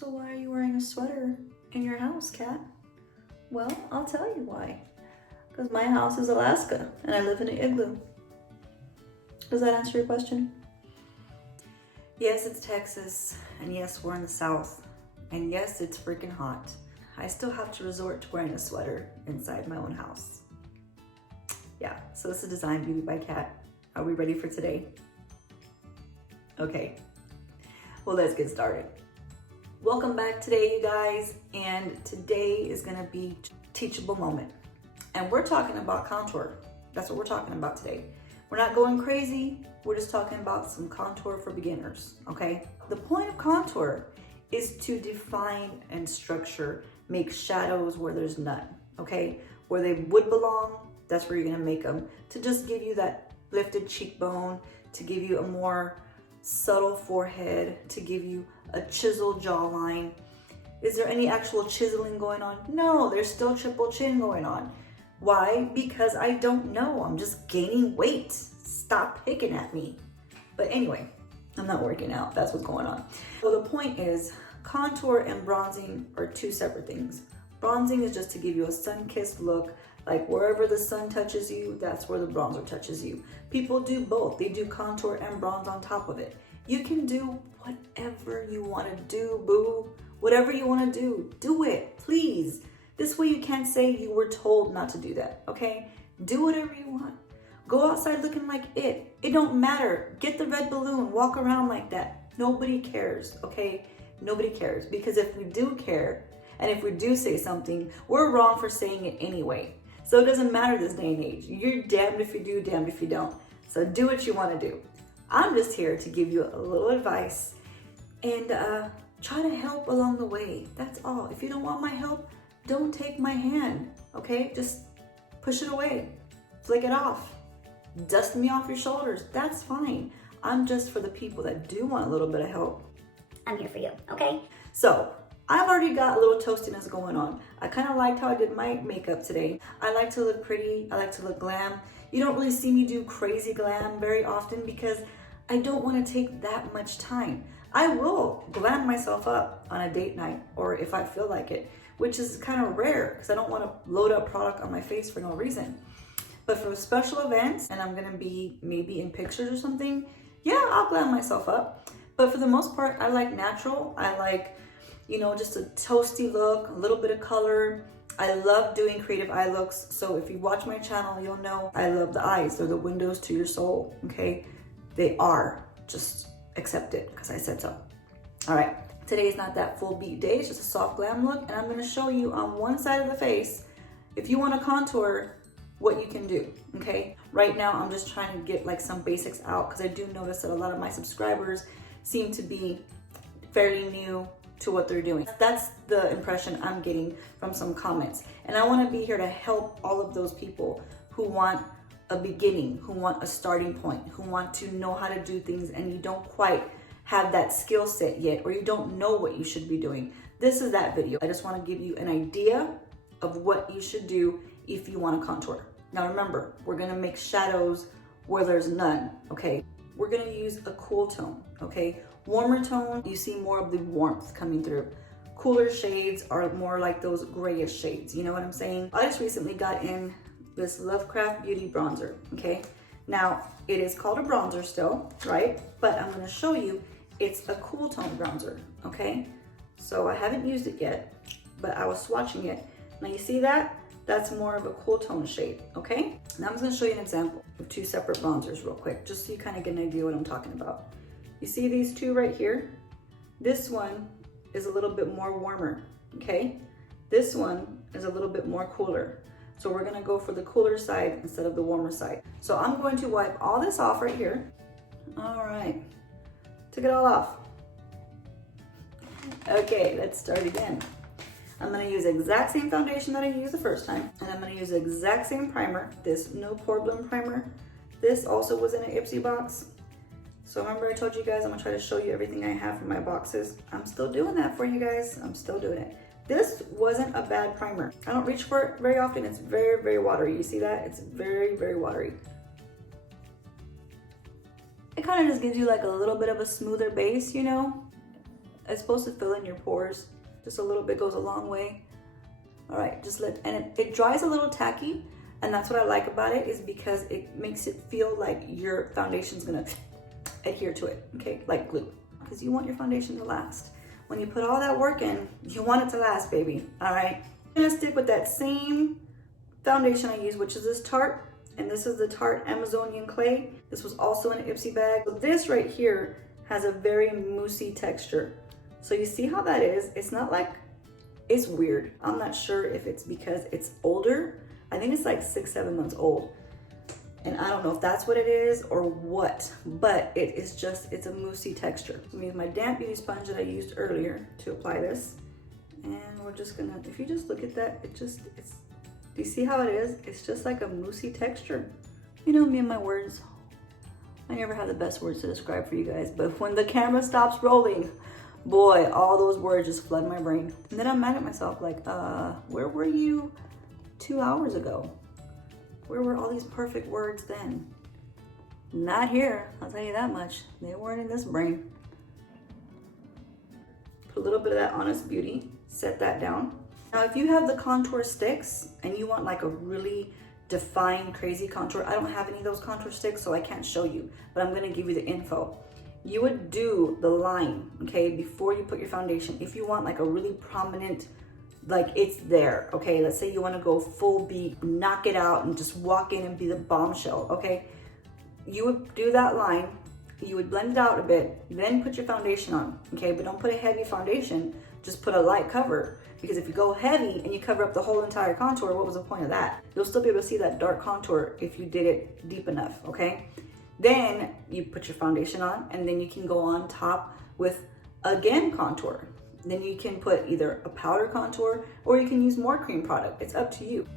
So why are you wearing a sweater in your house, Kat? Well, I'll tell you why. Because my house is Alaska and I live in an igloo. Does that answer your question? Yes, it's Texas, and yes, we're in the South, and yes, it's freaking hot. I still have to resort to wearing a sweater inside my own house. Yeah, so this is Design Beauty by Kat. Are we ready for today? Okay, well, let's get started. Welcome back today, you guys, and today is gonna be teachable moment. And we're talking about contour. That's what we're talking about today. We're not going crazy, we're just talking about some contour for beginners, okay? The point of contour is to define and structure, make shadows where there's none, okay? Where they would belong, that's where you're gonna make them, to just give you that lifted cheekbone, to give you a more subtle forehead, to give you a chiseled jawline. Is there any actual chiseling going on? No, there's still triple chin going on. Why? Because I don't know. I'm just gaining weight. Stop picking at me. But anyway, I'm not working out. That's what's going on. So the point is, contour and bronzing are two separate things. Bronzing is just to give you a sun-kissed look, like wherever the sun touches you, that's where the bronzer touches you. People do both. They do contour and bronze on top of it. You can do whatever you want to do, boo. Whatever you want to do it, please. This way you can't say you were told not to do that, okay? Do whatever you want. Go outside looking like it. It don't matter. Get the red balloon, walk around like that. Nobody cares, okay? Nobody cares, because if we do care, and if we do say something, we're wrong for saying it anyway. So it doesn't matter this day and age. You're damned if you do, damned if you don't. So do what you want to do. I'm just here to give you a little advice and try to help along the way. That's all. If you don't want my help, don't take my hand, okay? Just push it away, flick it off, dust me off your shoulders. That's fine. I'm just for the people that do want a little bit of help. I'm here for you, okay? So I've already got a little toastiness going on. I kind of liked how I did my makeup today. I like to look pretty. I like to look glam. You don't really see me do crazy glam very often because I don't want to take that much time. I will glam myself up on a date night or if I feel like it, which is kind of rare because I don't want to load up product on my face for no reason. But for special events, and I'm gonna be maybe in pictures or something, yeah, I'll glam myself up. But for the most part, I like natural. I like, just a toasty look, a little bit of color. I love doing creative eye looks. So if you watch my channel, you'll know I love the eyes. They're the windows to your soul, okay? They are, just accept it because I said so. All right. Today is not that full beat day, it's just a soft glam look, and I'm gonna show you on one side of the face, if you wanna contour, what you can do, okay? Right now, I'm just trying to get like some basics out because I do notice that a lot of my subscribers seem to be fairly new to what they're doing. That's the impression I'm getting from some comments. And I wanna be here to help all of those people who want a beginning, who want a starting point, who want to know how to do things and you don't quite have that skill set yet, or you don't know what you should be doing. This is that video. I just want to give you an idea of what you should do if you want to contour. Now remember, we're going to make shadows where there's none, okay? We're going to use a cool tone, okay? Warmer tone, you see more of the warmth coming through. Cooler shades are more like those grayish shades, you know what I'm saying? I just recently got in this Lovecraft Beauty bronzer, okay? Now, it is called a bronzer still, right? But I'm going to show you it's a cool tone bronzer, okay? So I haven't used it yet, but I was swatching it. Now you see that? That's more of a cool tone shade, okay? Now I'm just gonna show you an example of two separate bronzers real quick, just so you kind of get an idea what I'm talking about. You see these two right here? This one is a little bit more warmer, okay? This one is a little bit more cooler. So we're gonna go for the cooler side instead of the warmer side. So I'm going to wipe all this off right here. All right. Took it all off. Okay, let's start again. I'm gonna use the exact same foundation that I used the first time, and I'm gonna use the exact same primer, this new Pore Blem primer. This also was in an Ipsy box. So remember I told you guys I'm gonna try to show you everything I have from my boxes. I'm still doing that for you guys. I'm still doing it. This wasn't a bad primer. I don't reach for it very often. It's very, very watery. You see that? It's very, very watery. It kind of just gives you like a little bit of a smoother base, It's supposed to fill in your pores. Just a little bit goes a long way. All right, and it dries a little tacky, and that's what I like about it, is because it makes it feel like your foundation's gonna adhere to it, okay, like glue, because you want your foundation to last. When you put all that work in, you want it to last, baby, all right? I'm gonna stick with that same foundation I use, which is this Tarte, and this is the Tarte Amazonian Clay. This was also in an Ipsy bag. So this right here has a very moussey texture. So you see how that is? It's not like, it's weird. I'm not sure if it's because it's older. I think it's like 6-7 months old. And I don't know if that's what it is or what, but it is just, it's a moussey texture. I'm gonna use my damp beauty sponge that I used earlier to apply this. And we're just gonna, if you just look at that, do you see how it is? It's just like a moussey texture. You know me and my words. I never have the best words to describe for you guys, but when the camera stops rolling, boy, all those words just flood my brain. And then I'm mad at myself, like, where were you 2 hours ago? Where were all these perfect words then? Not here, I'll tell you that much. They weren't in this brain. Put a little bit of that Honest Beauty, set that down. Now, if you have the contour sticks and you want like a really defined, crazy contour, I don't have any of those contour sticks, so I can't show you, but I'm gonna give you the info. You would do the line, okay, before you put your foundation. If you want like a really prominent, like it's there, okay? Let's say you wanna go full beat, knock it out and just walk in and be the bombshell, okay? You would do that line, you would blend it out a bit, then put your foundation on, okay? But don't put a heavy foundation, just put a light cover. Because if you go heavy and you cover up the whole entire contour, what was the point of that? You'll still be able to see that dark contour if you did it deep enough, okay? Then you put your foundation on, and then you can go on top with, again, contour. Then you can put either a powder contour or you can use more cream product. It's up to you.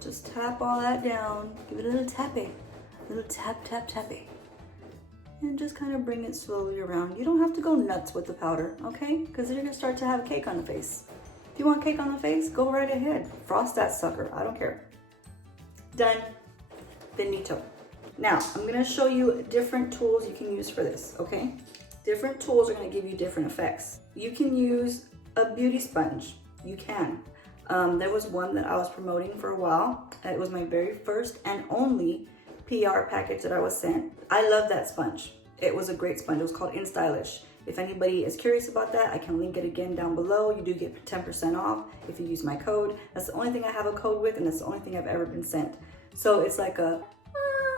Just tap all that down. Give it a little tapping. A little tap, tap, tapping. And just kind of bring it slowly around. You don't have to go nuts with the powder, okay? Because you're gonna start to have cake on the face. If you want cake on the face, go right ahead. Frost that sucker, I don't care. Done. Finito. Now, I'm gonna show you different tools you can use for this, okay? Different tools are gonna give you different effects. You can use a beauty sponge, you can. There was one that I was promoting for a while. It was my very first and only PR package that I was sent. I love that sponge. It was a great sponge. It was called InStylish. If anybody is curious about that, I can link it again down below. You do get 10% off if you use my code. That's the only thing I have a code with, and that's the only thing I've ever been sent. So it's like a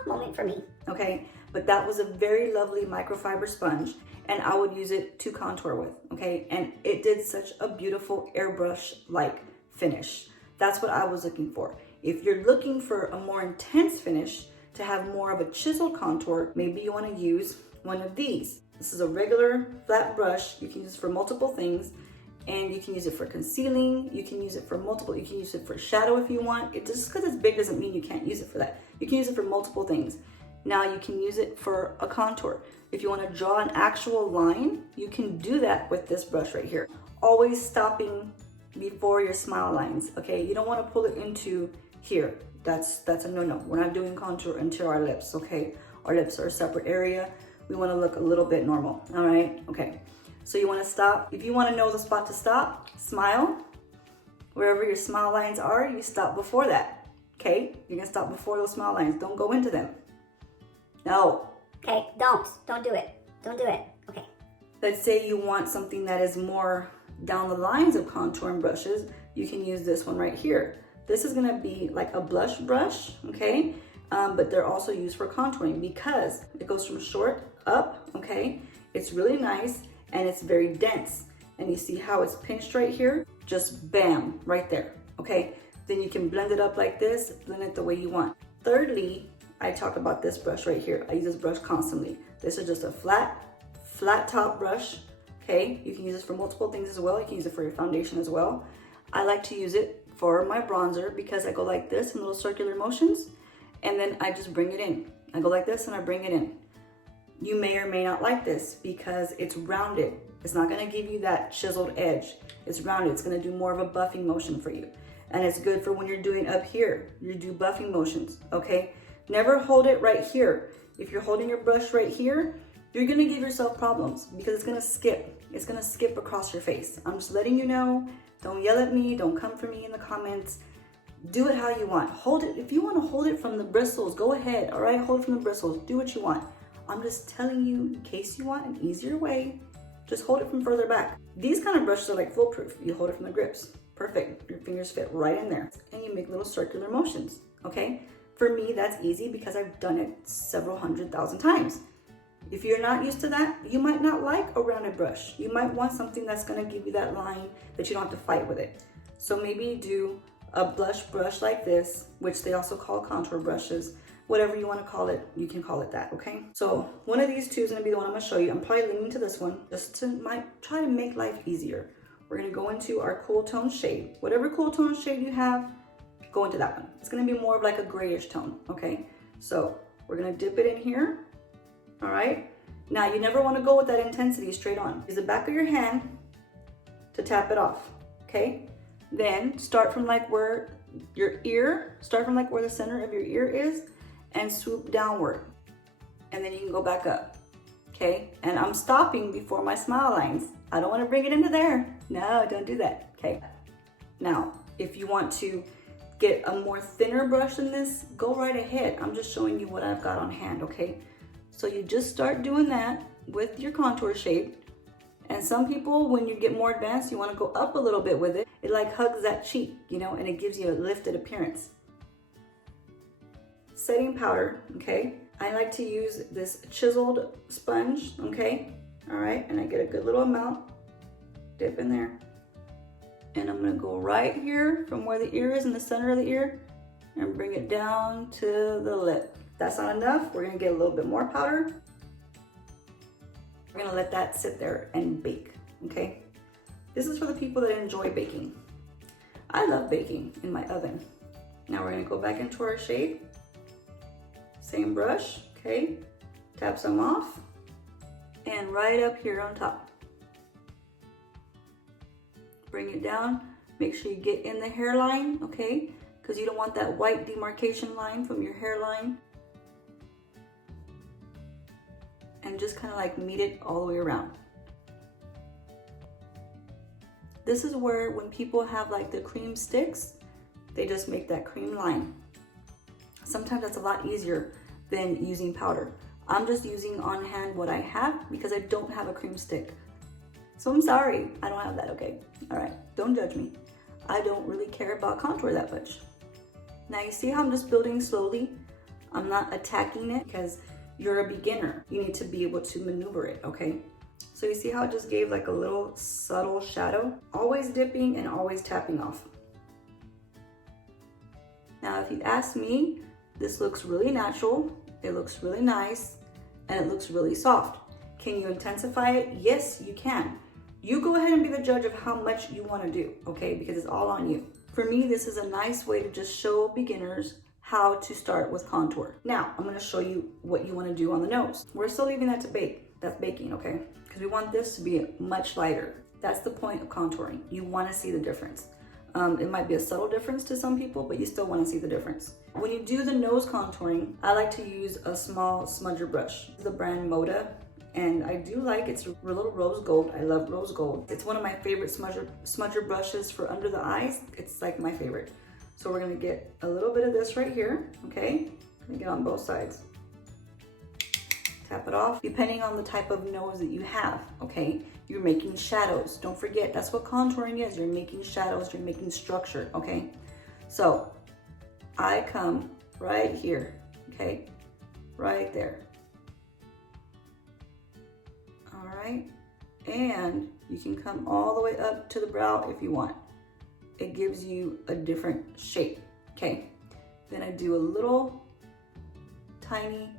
moment for me. Okay, but that was a very lovely microfiber sponge, and I would use it to contour with, okay? And it did such a beautiful airbrush-like finish. That's what I was looking for. If you're looking for a more intense finish, to have more of a chiseled contour, maybe you want to use one of these. This is a regular flat brush. You can use it for multiple things, and you can use it for concealing. You can use it for you can use it for shadow if you want. It just because it's big doesn't mean you can't use it for that. You can use it for multiple things. Now you can use it for a contour. If you want to draw an actual line, you can do that with this brush right here. Always stopping before your smile lines, okay? You don't want to pull it into here. That's a no-no. We're not doing contour into our lips, okay? Our lips are a separate area. We want to look a little bit normal, all right? Okay, so you want to stop. If you want to know the spot to stop, smile. Wherever your smile lines are, you stop before that, okay? You're going to stop before those smile lines. Don't go into them. No. Okay, don't do it. Don't do it, okay. Let's say you want something that is more down the lines of contouring brushes. You can use this one right here. This is gonna be like a blush brush, okay? But they're also used for contouring because it goes from short up, okay? It's really nice and it's very dense. And you see how it's pinched right here? Just bam, right there, okay? Then you can blend it up like this, blend it the way you want. Thirdly, I talk about this brush right here. I use this brush constantly. This is just a flat top brush, okay? You can use this for multiple things as well. You can use it for your foundation as well. I like to use it for my bronzer because I go like this in little circular motions, and then I just bring it in. I go like this and I bring it in. You may or may not like this because it's rounded. It's not gonna give you that chiseled edge. It's rounded, it's gonna do more of a buffing motion for you. And it's good for when you're doing up here. You do buffing motions, okay? Never hold it right here. If you're holding your brush right here, you're gonna give yourself problems because it's gonna skip. It's gonna skip across your face. I'm just letting you know. Don't yell at me. Don't come for me in the comments. Do it how you want. Hold it. If you want to hold it from the bristles, go ahead. All right, hold it from the bristles. Do what you want. I'm just telling you, in case you want an easier way, just hold it from further back. These kind of brushes are like foolproof. You hold it from the grips. Perfect. Your fingers fit right in there. And you make little circular motions, okay? For me, that's easy because I've done it several 100,000 times. If you're not used to that, you might not like a rounded brush. You might want something that's gonna give you that line that you don't have to fight with it. So maybe do a blush brush like this, which they also call contour brushes. Whatever you wanna call it, you can call it that, okay? So one of these two is gonna be the one I'm gonna show you. I'm probably leaning to this one just to try to make life easier. We're gonna go into our cool tone shade. Whatever cool tone shade you have, go into that one. It's gonna be more of like a grayish tone, okay? So we're gonna dip it in here, all right? Now you never wanna go with that intensity straight on. Use the back of your hand to tap it off, okay? Then start from like where your ear, start from like where the center of your ear is and swoop downward. And then you can go back up, okay? And I'm stopping before my smile lines. I don't wanna bring it into there. No, don't do that, okay? Now, if you want to get a more thinner brush than this, go right ahead. I'm just showing you what I've got on hand, okay? So you just start doing that with your contour shade. And some people, when you get more advanced, you wanna go up a little bit with it. It like hugs that cheek, you know, and it gives you a lifted appearance. Setting powder, okay? I like to use this chiseled sponge, okay? All right, and I get a good little amount, dip in there. And I'm gonna go right here from where the ear is in the center of the ear and bring it down to the lip. If that's not enough, we're gonna get a little bit more powder. We're gonna let that sit there and bake, okay? This is for the people that enjoy baking. I love baking in my oven. Now we're gonna go back into our shade. Same brush, okay? Tap some off. And right up here on top. Bring it down. Make sure you get in the hairline, okay? Because you don't want that white demarcation line from your hairline. And just kind of like meet it all the way around. This is where when people have like the cream sticks, they just make that cream line. Sometimes that's a lot easier than using powder. I'm just using on hand what I have because I don't have a cream stick. So I'm sorry, I don't have that, okay? All right, don't judge me. I don't really care about contour that much. Now you see how I'm just building slowly? I'm not attacking it because you're a beginner. You need to be able to maneuver it, okay? So you see how it just gave like a little subtle shadow? Always dipping and always tapping off. Now if you ask me, this looks really natural, it looks really nice, and it looks really soft. Can you intensify it? Yes, you can. You go ahead and be the judge of how much you want to do, okay? Because it's all on you. For me, this is a nice way to just show beginners how to start with contour. Now, I'm going to show you what you want to do on the nose. We're still leaving that to bake. That's baking, okay? Because we want this to be much lighter. That's the point of contouring. You want to see the difference. It might be a subtle difference to some people, but you still want to see the difference. When you do the nose contouring, I like to use a small smudger brush. This is the brand Moda, and I do like it's a little rose gold. I love rose gold. It's one of my favorite smudger brushes for under the eyes. It's like my favorite. So we're gonna get a little bit of this right here, okay? Gonna get on both sides. Tap it off, depending on the type of nose that you have, okay? You're making shadows. Don't forget, that's what contouring is. You're making shadows, you're making structure, okay? So I come right here, okay? Right there. All right, and you can come all the way up to the brow if you want. It gives you a different shape, okay? Then I do a little tiny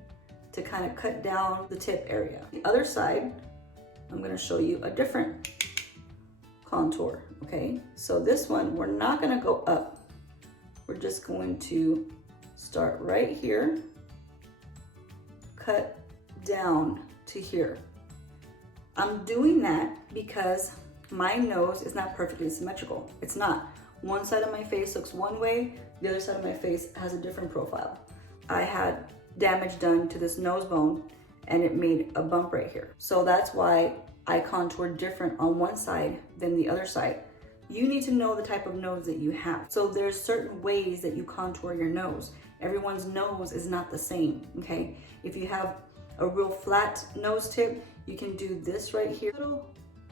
to kind of cut down the tip area. The other side, I'm gonna show you a different contour, okay? So this one, we're not gonna go up. We're just going to start right here, cut down to here. I'm doing that because my nose is not perfectly symmetrical. It's not. One side of my face looks one way, the other side of my face has a different profile. I had damage done to this nose bone, and it made a bump right here. So that's why I contoured different on one side than the other side. You need to know the type of nose that you have. So there's certain ways that you contour your nose. Everyone's nose is not the same, okay? If you have a real flat nose tip, you can do this right here, little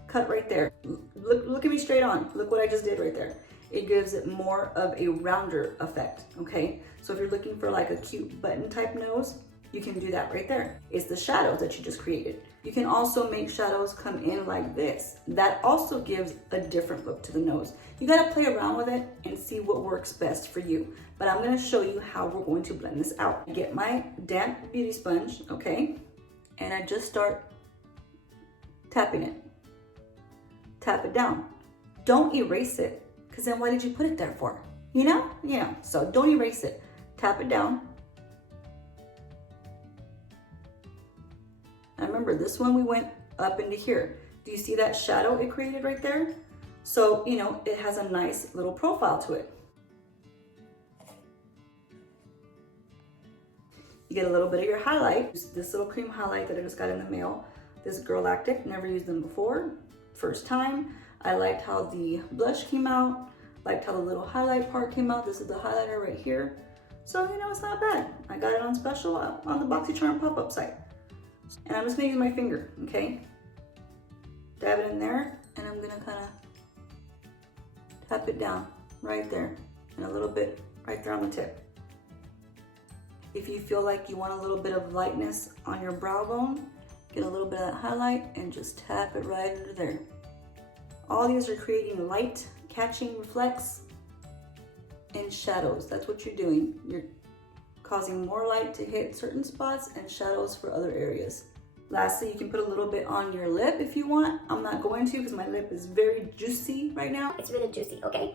cut right there. Look at me straight on. Look what I just did right there. It gives it more of a rounder effect, okay? So if you're looking for like a cute button type nose, you can do that right there. It's the shadows that you just created. You can also make shadows come in like this. That also gives a different look to the nose. You gotta play around with it and see what works best for you. But I'm gonna show you how we're going to blend this out. I get my damp beauty sponge, okay? And I just start tapping it. Tap it down. Don't erase it, because then why did you put it there for? You know? Yeah, so don't erase it. Tap it down. And remember, this one we went up into here. Do you see that shadow it created right there? So, you know, it has a nice little profile to it. You get a little bit of your highlight. This little cream highlight that I just got in the mail. This Girlactik, never used them before. First time. I liked how the blush came out. Liked how the little highlight part came out. This is the highlighter right here. So, you know, it's not bad. I got it on special on the BoxyCharm pop-up site. And I'm just gonna use my finger, okay? Dab it in there, and I'm gonna kind of tap it down right there, and a little bit right there on the tip. If you feel like you want a little bit of lightness on your brow bone, get a little bit of that highlight and just tap it right under there. All these are creating light, catching reflex, and shadows. That's what you're doing. You're causing more light to hit certain spots and shadows for other areas. Lastly, you can put a little bit on your lip if you want. I'm not going to because my lip is very juicy right now. It's really juicy, okay?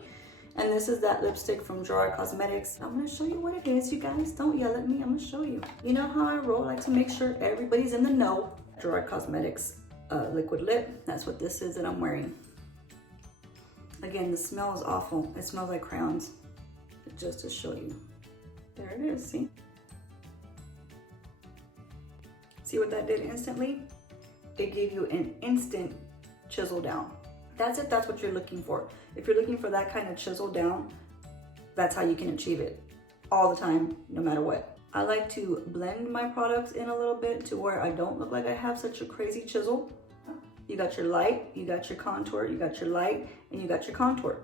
And this is that lipstick from Gerard Causemetics. I'm gonna show you what it is, you guys. Don't yell at me, I'm gonna show you. You know how I roll, I like to make sure everybody's in the know. Gerard Causemetics liquid lip, that's what this is that I'm wearing. Again, the smell is awful. It smells like crayons. Just to show you. There it is, see? See what that did instantly? It gave you an instant chisel down. That's it, that's what you're looking for. If you're looking for that kind of chisel down, that's how you can achieve it. All the time, no matter what. I like to blend my products in a little bit to where I don't look like I have such a crazy chisel. You got your light, you got your contour, you got your light, and you got your contour.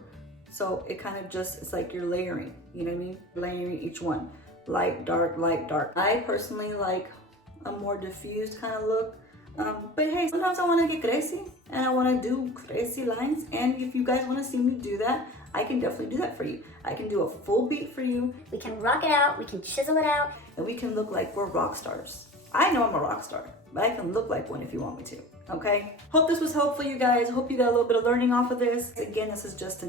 So it kind of just, it's like you're layering, you know what I mean? Layering each one. Light, dark, light, dark. I personally like a more diffused kind of look. But hey, sometimes I want to get crazy and I want to do crazy lines. And if you guys want to see me do that, I can definitely do that for you. I can do a full beat for you. We can rock it out, we can chisel it out. And we can look like we're rock stars. I know I'm a rock star, but I can look like one if you want me to, okay? Hope this was helpful, you guys. Hope you got a little bit of learning off of this. Again, this is just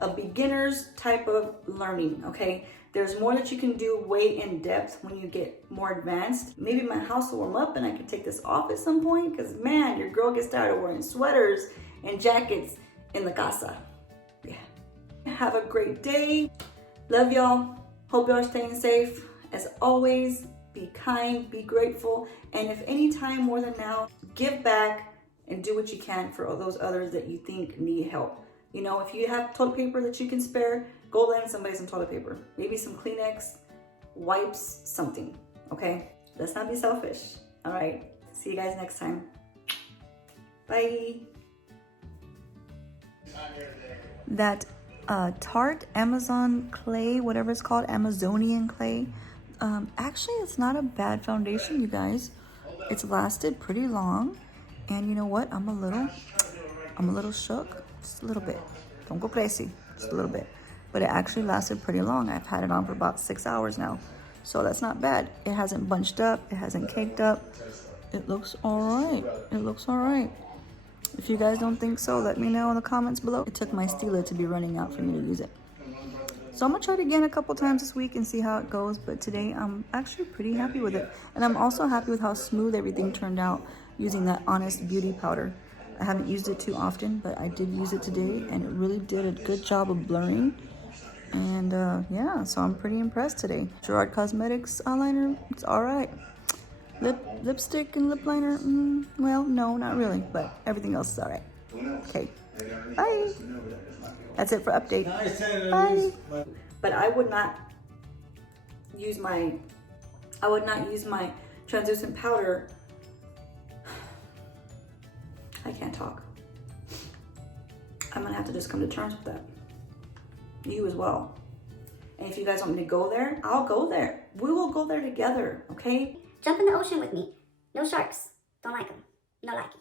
a beginner's type of learning, okay? There's more that you can do way in depth when you get more advanced. Maybe my house will warm up and I can take this off at some point because man, your girl gets tired of wearing sweaters and jackets in the casa. Yeah. Have a great day. Love y'all. Hope y'all are staying safe. As always, be kind, be grateful, and if any time more than now, give back and do what you can for all those others that you think need help. You know, if you have toilet paper that you can spare, go lend somebody some toilet paper. Maybe some Kleenex, wipes, something, okay? Let's not be selfish, all right? See you guys next time. Bye. That Tarte Amazon clay, whatever it's called, Amazonian clay, actually it's not a bad foundation, you guys. It's lasted pretty long, and you know what? I'm a little shook. Just a little bit. Don't go crazy. Just a little bit. But it actually lasted pretty long. I've had it on for about 6 hours now. So that's not bad. It hasn't bunched up. It hasn't caked up. It looks all right. It looks all right. If you guys don't think so, let me know in the comments below. It took my Stila to be running out for me to use it. So I'm going to try it again a couple times this week and see how it goes. But today I'm actually pretty happy with it. And I'm also happy with how smooth everything turned out using that Honest Beauty powder. I haven't used it too often, but I did use it today, and it really did a good job of blurring. And yeah, so I'm pretty impressed today. Gerard Causemetics eyeliner, it's all right. Lipstick and lip liner, well, no, not really, but everything else is all right. Okay, bye. That's it for update. Bye. But I would not use my translucent powder. I can't talk. I'm gonna have to just come to terms with that. You as well. And if you guys want me to go there, I'll go there. We will go there together, okay? Jump in the ocean with me. No sharks. Don't like them. No liking.